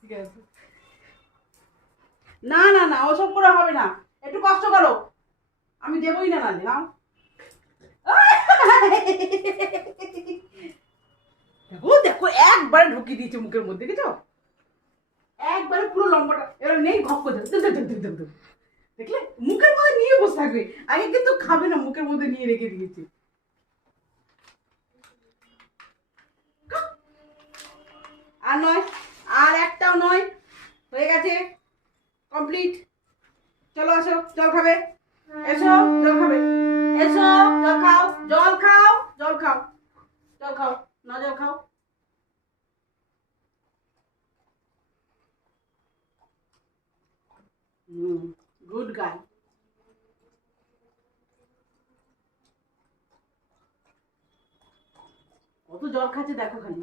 ঠিক আছে। না না না, ওসব করে হবে না, একটু কষ্ট করো, আমি দেবই না নালে। নাও দেখো দেখো, একবারে ঢুকিয়ে দিয়েছে মুখের মধ্যে, দেখেছো? একবারে পুরো লম্বাটা এবার নেই, ঘপ করে দেখলে মুখের মধ্যে নিয়ে বসে থাকবে। আগে কিন্তু খাবে না, মুখের মধ্যে নিয়ে রেখে দিয়েছে। আর নয়, আর একটাও নয়, হয়ে গেছে, কমপ্লিট। চলো আসো, জল খাবে, এসো জল খাবে, এসো জল খাও, জল খাও, জল খাও, জল খাও, না জল খাও। Good girl. কত জল খাচ্ছে দেখো খালি।